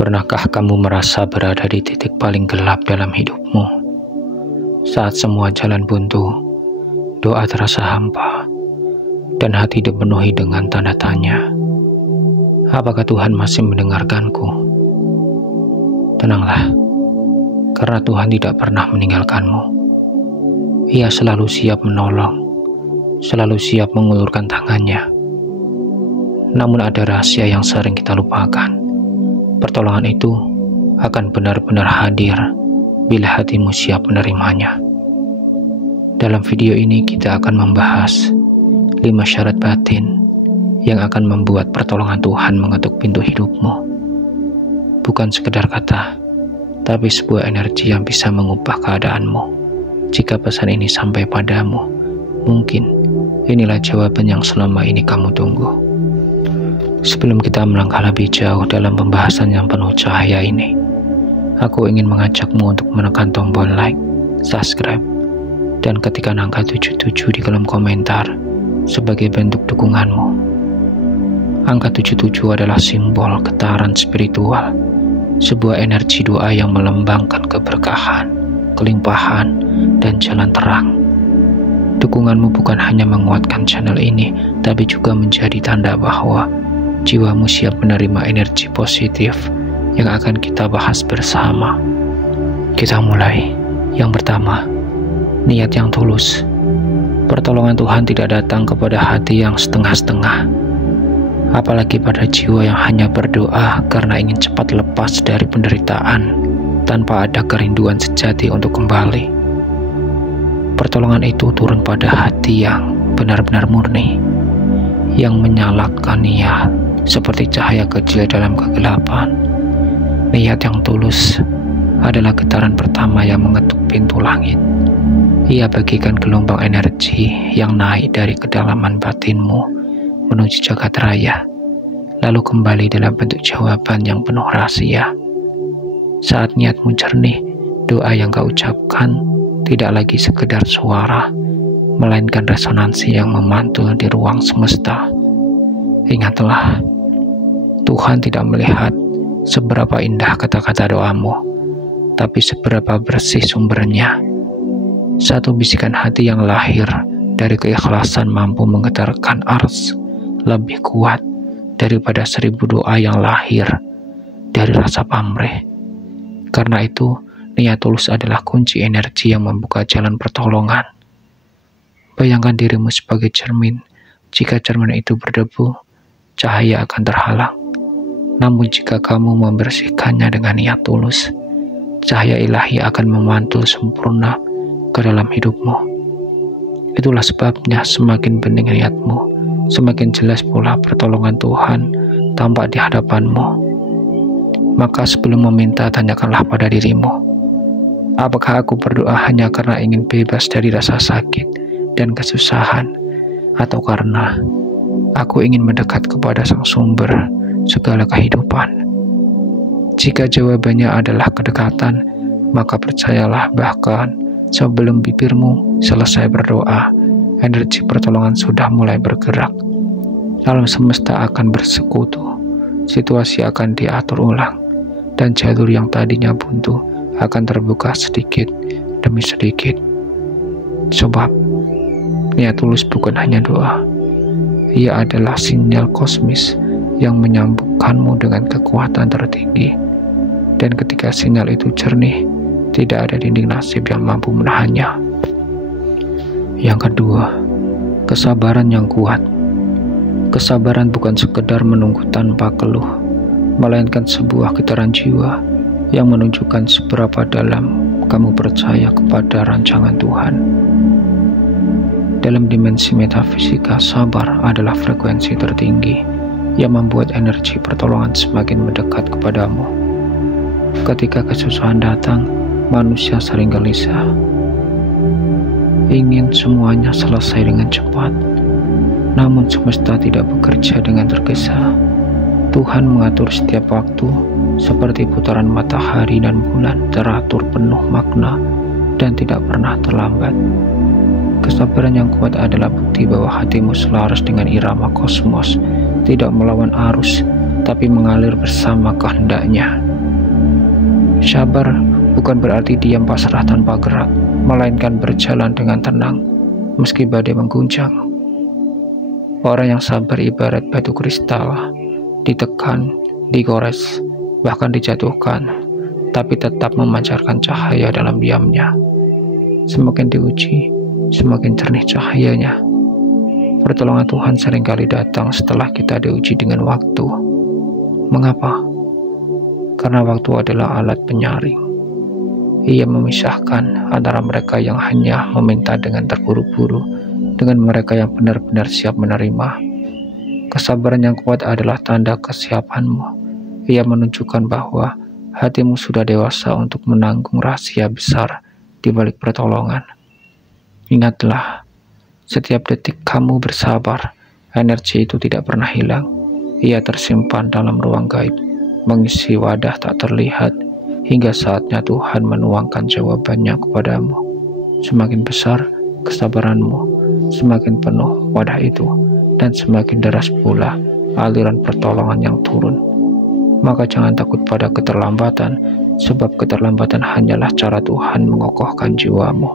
Pernahkah kamu merasa berada di titik paling gelap dalam hidupmu? Saat semua jalan buntu, doa terasa hampa, dan hati dipenuhi dengan tanda tanya. Apakah Tuhan masih mendengarkanku? Tenanglah, karena Tuhan tidak pernah meninggalkanmu. Ia selalu siap menolong, selalu siap mengulurkan tangannya. Namun ada rahasia yang sering kita lupakan. Pertolongan itu akan benar-benar hadir bila hatimu siap menerimanya. Dalam video ini kita akan membahas 5 syarat batin yang akan membuat pertolongan Tuhan mengetuk pintu hidupmu. Bukan sekedar kata, tapi sebuah energi yang bisa mengubah keadaanmu. Jika pesan ini sampai padamu, mungkin inilah jawaban yang selama ini kamu tunggu. Sebelum kita melangkah lebih jauh dalam pembahasan yang penuh cahaya ini, aku ingin mengajakmu untuk menekan tombol like, subscribe, dan ketikkan angka 77 di kolom komentar sebagai bentuk dukunganmu. Angka 77 adalah simbol getaran spiritual, sebuah energi doa yang melambangkan keberkahan, kelimpahan, dan jalan terang. Dukunganmu bukan hanya menguatkan channel ini, tapi juga menjadi tanda bahwa jiwamu siap menerima energi positif yang akan kita bahas bersama. Kita mulai. Yang pertama, niat yang tulus. Pertolongan Tuhan tidak datang kepada hati yang setengah-setengah, apalagi pada jiwa yang hanya berdoa karena ingin cepat lepas dari penderitaan tanpa ada kerinduan sejati untuk kembali. Pertolongan itu turun pada hati yang benar-benar murni, yang menyalakan niat seperti cahaya kecil dalam kegelapan. Niat yang tulus adalah getaran pertama yang mengetuk pintu langit. Ia bagikan gelombang energi yang naik dari kedalaman batinmu menuju jagat raya, lalu kembali dalam bentuk jawaban yang penuh rahasia. Saat niatmu jernih, doa yang kau ucapkan tidak lagi sekedar suara, melainkan resonansi yang memantul di ruang semesta. Ingatlah, Tuhan tidak melihat seberapa indah kata-kata doamu, tapi seberapa bersih sumbernya. Satu bisikan hati yang lahir dari keikhlasan mampu menggetarkan ars lebih kuat daripada 1000 doa yang lahir dari rasa pamrih. Karena itu, niat tulus adalah kunci energi yang membuka jalan pertolongan. Bayangkan dirimu sebagai cermin. Jika cermin itu berdebu, cahaya akan terhalang. Namun jika kamu membersihkannya dengan niat tulus, cahaya ilahi akan memantul sempurna ke dalam hidupmu. Itulah sebabnya semakin bening niatmu, semakin jelas pula pertolongan Tuhan tampak di hadapanmu. Maka sebelum meminta, tanyakanlah pada dirimu, apakah aku berdoa hanya karena ingin bebas dari rasa sakit dan kesusahan, atau karena aku ingin mendekat kepada sang sumber segala kehidupan? Jika jawabannya adalah kedekatan, maka percayalah bahkan sebelum bibirmu selesai berdoa, energi pertolongan sudah mulai bergerak. Alam semesta akan bersekutu, situasi akan diatur ulang, dan jalur yang tadinya buntu akan terbuka sedikit demi sedikit. Sebab niat tulus bukan hanya doa, ia adalah sinyal kosmis yang menyambungkanmu dengan kekuatan tertinggi. Dan ketika sinyal itu jernih, tidak ada dinding nasib yang mampu menahannya. Yang kedua, kesabaran yang kuat. Kesabaran bukan sekedar menunggu tanpa keluh, melainkan sebuah getaran jiwa yang menunjukkan seberapa dalam kamu percaya kepada rancangan Tuhan. Dalam dimensi metafisika, sabar adalah frekuensi tertinggi yang membuat energi pertolongan semakin mendekat kepadamu. Ketika kesusahan datang, manusia sering gelisah, ingin semuanya selesai dengan cepat. Namun semesta tidak bekerja dengan tergesa. Tuhan mengatur setiap waktu seperti putaran matahari dan bulan, teratur penuh makna dan tidak pernah terlambat. Kesabaran yang kuat adalah bukti bahwa hatimu selaras dengan irama kosmos, tidak melawan arus, tapi mengalir bersama kehendaknya. Sabar bukan berarti diam pasrah tanpa gerak, melainkan berjalan dengan tenang meski badai mengguncang. Orang yang sabar ibarat batu kristal, ditekan, digores, bahkan dijatuhkan, tapi tetap memancarkan cahaya dalam diamnya. Semakin diuji, semakin jernih cahayanya. Pertolongan Tuhan seringkali datang setelah kita diuji dengan waktu. Mengapa? Karena waktu adalah alat penyaring. Ia memisahkan antara mereka yang hanya meminta dengan terburu-buru dengan mereka yang benar-benar siap menerima. Kesabaran yang kuat adalah tanda kesiapanmu. Ia menunjukkan bahwa hatimu sudah dewasa untuk menanggung rahasia besar di balik pertolongan. Ingatlah, setiap detik kamu bersabar, energi itu tidak pernah hilang. Ia tersimpan dalam ruang gaib, mengisi wadah tak terlihat, hingga saatnya Tuhan menuangkan jawabannya kepadamu. Semakin besar kesabaranmu, semakin penuh wadah itu, dan semakin deras pula aliran pertolongan yang turun. Maka jangan takut pada keterlambatan, sebab keterlambatan hanyalah cara Tuhan mengokohkan jiwamu.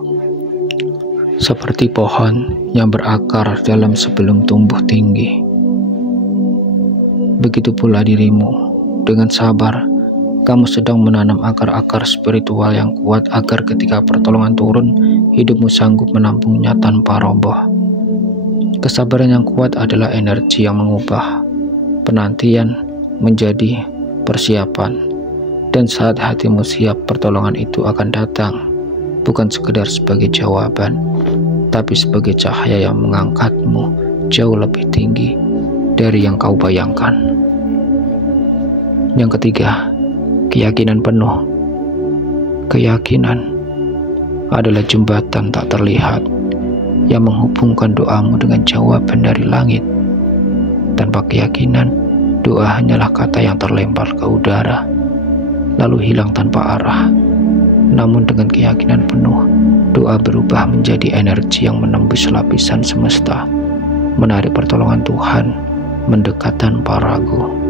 Seperti pohon yang berakar dalam sebelum tumbuh tinggi, begitu pula dirimu. Dengan sabar, kamu sedang menanam akar-akar spiritual yang kuat agar ketika pertolongan turun, hidupmu sanggup menampungnya tanpa roboh. Kesabaran yang kuat adalah energi yang mengubah penantian menjadi persiapan, dan saat hatimu siap, pertolongan itu akan datang, bukan sekedar sebagai jawaban, tapi sebagai cahaya yang mengangkatmu jauh lebih tinggi dari yang kau bayangkan. Yang ketiga, keyakinan penuh. Keyakinan adalah jembatan tak terlihat yang menghubungkan doamu dengan jawaban dari langit. Tanpa keyakinan, doa hanyalah kata yang terlempar ke udara, lalu hilang tanpa arah. Namun dengan keyakinan penuh, doa berubah menjadi energi yang menembus lapisan semesta, menarik pertolongan Tuhan, mendekat tanpa ragu.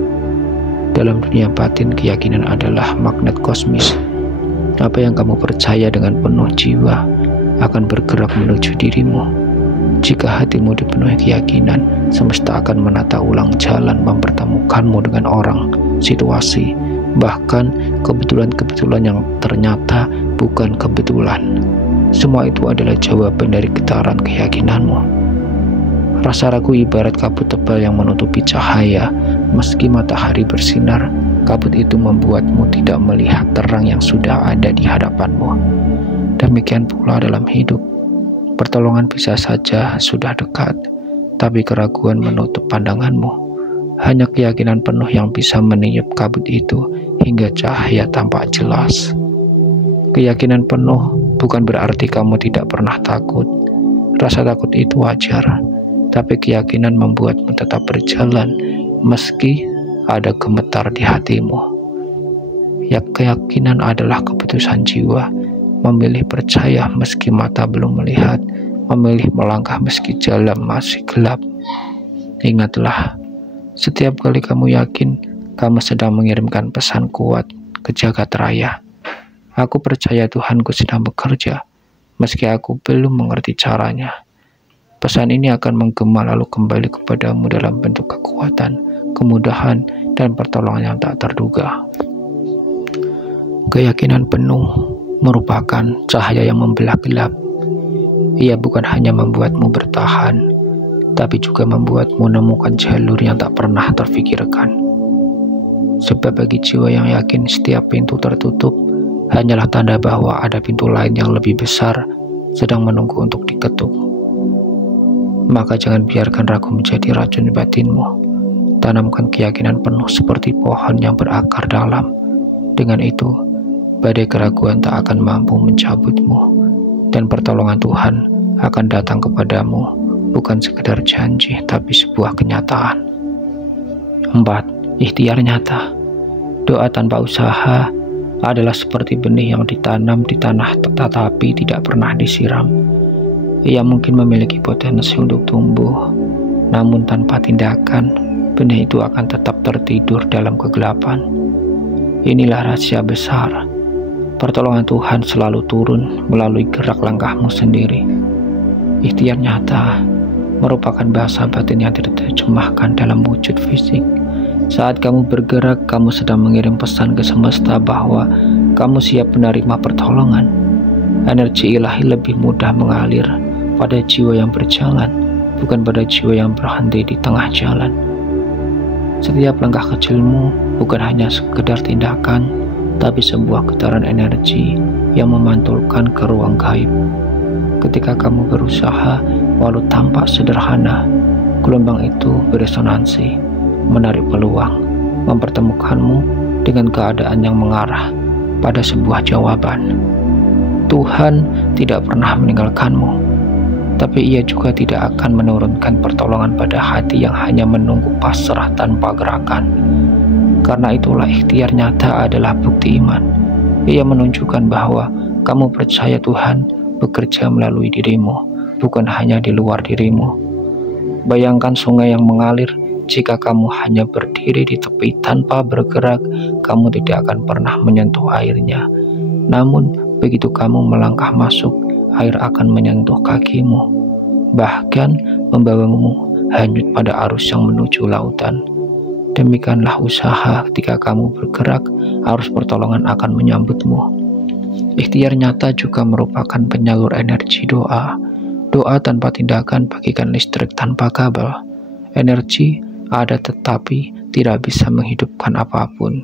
Dalam dunia batin, keyakinan adalah magnet kosmis. Apa yang kamu percaya dengan penuh jiwa akan bergerak menuju dirimu. Jika hatimu dipenuhi keyakinan, semesta akan menata ulang jalan mempertemukanmu dengan orang, situasi, bahkan kebetulan-kebetulan yang ternyata bukan kebetulan. Semua itu adalah jawaban dari getaran keyakinanmu. Rasa ragu ibarat kabut tebal yang menutupi cahaya. Meski matahari bersinar, kabut itu membuatmu tidak melihat terang yang sudah ada di hadapanmu. Demikian pula dalam hidup. Pertolongan bisa saja sudah dekat, tapi keraguan menutup pandanganmu. Hanya keyakinan penuh yang bisa meniup kabut itu hingga cahaya tampak jelas. Keyakinan penuh bukan berarti kamu tidak pernah takut. Rasa takut itu wajar, tapi keyakinan membuatmu tetap berjalan meski ada gemetar di hatimu. Ya, keyakinan adalah keputusan jiwa, memilih percaya meski mata belum melihat, memilih melangkah meski jalan masih gelap. Ingatlah, setiap kali kamu yakin, kamu sedang mengirimkan pesan kuat ke jagat raya. Aku percaya Tuhanku sedang bekerja, meski aku belum mengerti caranya. Pesan ini akan menggema lalu kembali kepadamu dalam bentuk kekuatan, kemudahan, dan pertolongan yang tak terduga. Keyakinan penuh merupakan cahaya yang membelah gelap. Ia bukan hanya membuatmu bertahan, tapi juga membuatmu menemukan jalur yang tak pernah terfikirkan. Sebab bagi jiwa yang yakin setiap pintu tertutup hanyalah tanda bahwa ada pintu lain yang lebih besar sedang menunggu untuk diketuk. Maka jangan biarkan ragu menjadi racun batinmu. Tanamkan keyakinan penuh seperti pohon yang berakar dalam. Dengan itu, badai keraguan tak akan mampu mencabutmu, dan pertolongan Tuhan akan datang kepadamu, bukan sekedar janji, tapi sebuah kenyataan. 4. Ikhtiar nyata. Doa tanpa usaha adalah seperti benih yang ditanam di tanah tetapi tidak pernah disiram. Ia mungkin memiliki potensi untuk tumbuh, namun tanpa tindakan, benih itu akan tetap tertidur dalam kegelapan. Inilah rahasia besar. Pertolongan Tuhan selalu turun melalui gerak langkahmu sendiri. Ikhtiar nyata merupakan bahasa batin yang diterjemahkan dalam wujud fisik. Saat kamu bergerak, kamu sedang mengirim pesan ke semesta bahwa kamu siap menerima pertolongan. Energi ilahi lebih mudah mengalir pada jiwa yang berjalan, bukan pada jiwa yang berhenti di tengah jalan. Setiap langkah kecilmu bukan hanya sekedar tindakan, tapi sebuah getaran energi yang memantulkan ke ruang gaib. Ketika kamu berusaha, walau tampak sederhana, gelombang itu beresonansi, menarik peluang, mempertemukanmu dengan keadaan yang mengarah pada sebuah jawaban. Tuhan tidak pernah meninggalkanmu, tapi Ia juga tidak akan menurunkan pertolongan pada hati yang hanya menunggu pasrah tanpa gerakan. Karena itulah ikhtiar nyata adalah bukti iman. Ia menunjukkan bahwa kamu percaya Tuhan bekerja melalui dirimu, bukan hanya di luar dirimu. Bayangkan sungai yang mengalir. Jika kamu hanya berdiri di tepi tanpa bergerak, kamu tidak akan pernah menyentuh airnya. Namun, begitu kamu melangkah masuk, air akan menyentuh kakimu, bahkan membawamu hanyut pada arus yang menuju lautan. Demikianlah usaha ketika kamu bergerak, arus pertolongan akan menyambutmu. Ikhtiar nyata juga merupakan penyalur energi doa. Doa tanpa tindakan bagikan listrik tanpa kabel. Energi ada tetapi tidak bisa menghidupkan apapun.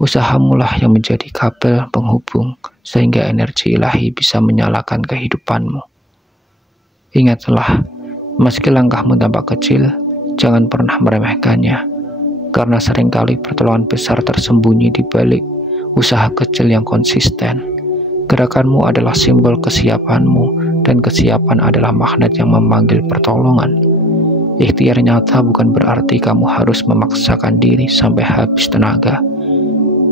Usahamulah yang menjadi kabel penghubung sehingga energi ilahi bisa menyalakan kehidupanmu. Ingatlah, meski langkahmu tampak kecil, jangan pernah meremehkannya. Karena seringkali pertolongan besar tersembunyi di balik usaha kecil yang konsisten. Gerakanmu adalah simbol kesiapanmu, dan kesiapan adalah magnet yang memanggil pertolongan. Ikhtiar nyata bukan berarti kamu harus memaksakan diri sampai habis tenaga.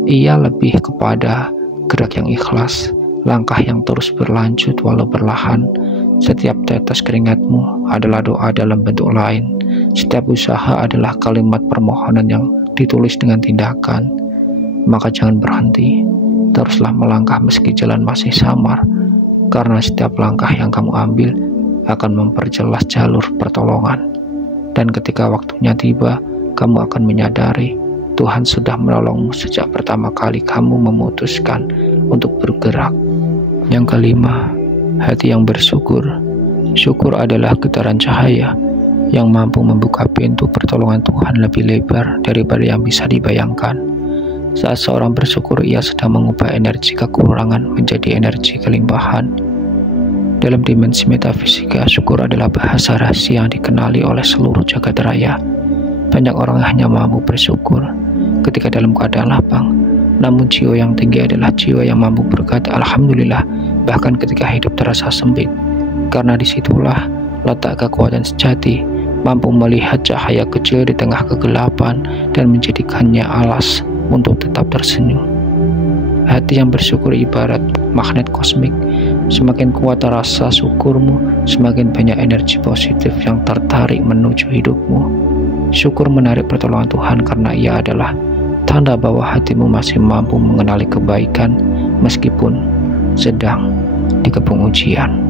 Ia lebih kepada gerak yang ikhlas, langkah yang terus berlanjut walau perlahan. Setiap tetes keringatmu adalah doa dalam bentuk lain. Setiap usaha adalah kalimat permohonan yang ditulis dengan tindakan. Maka jangan berhenti, teruslah melangkah meski jalan masih samar, karena setiap langkah yang kamu ambil akan memperjelas jalur pertolongan. Dan ketika waktunya tiba, kamu akan menyadari Tuhan sudah menolongmu sejak pertama kali kamu memutuskan untuk bergerak. Yang kelima, hati yang bersyukur. Syukur adalah getaran cahaya yang mampu membuka pintu pertolongan Tuhan lebih lebar daripada yang bisa dibayangkan. Saat seorang bersyukur, ia sedang mengubah energi kekurangan menjadi energi kelimpahan. Dalam dimensi metafisika, syukur adalah bahasa rahasia yang dikenali oleh seluruh jagat raya. Banyak orang hanya mampu bersyukur ketika dalam keadaan lapang, namun jiwa yang tinggi adalah jiwa yang mampu berkata Alhamdulillah bahkan ketika hidup terasa sempit. Karena disitulah letak kekuatan sejati, mampu melihat cahaya kecil di tengah kegelapan dan menjadikannya alas untuk tetap tersenyum. Hati yang bersyukur ibarat magnet kosmik. Semakin kuat rasa syukurmu, semakin banyak energi positif yang tertarik menuju hidupmu. Syukur menarik pertolongan Tuhan karena ia adalah tanda bahwa hatimu masih mampu mengenali kebaikan meskipun sedang dikepung ujian.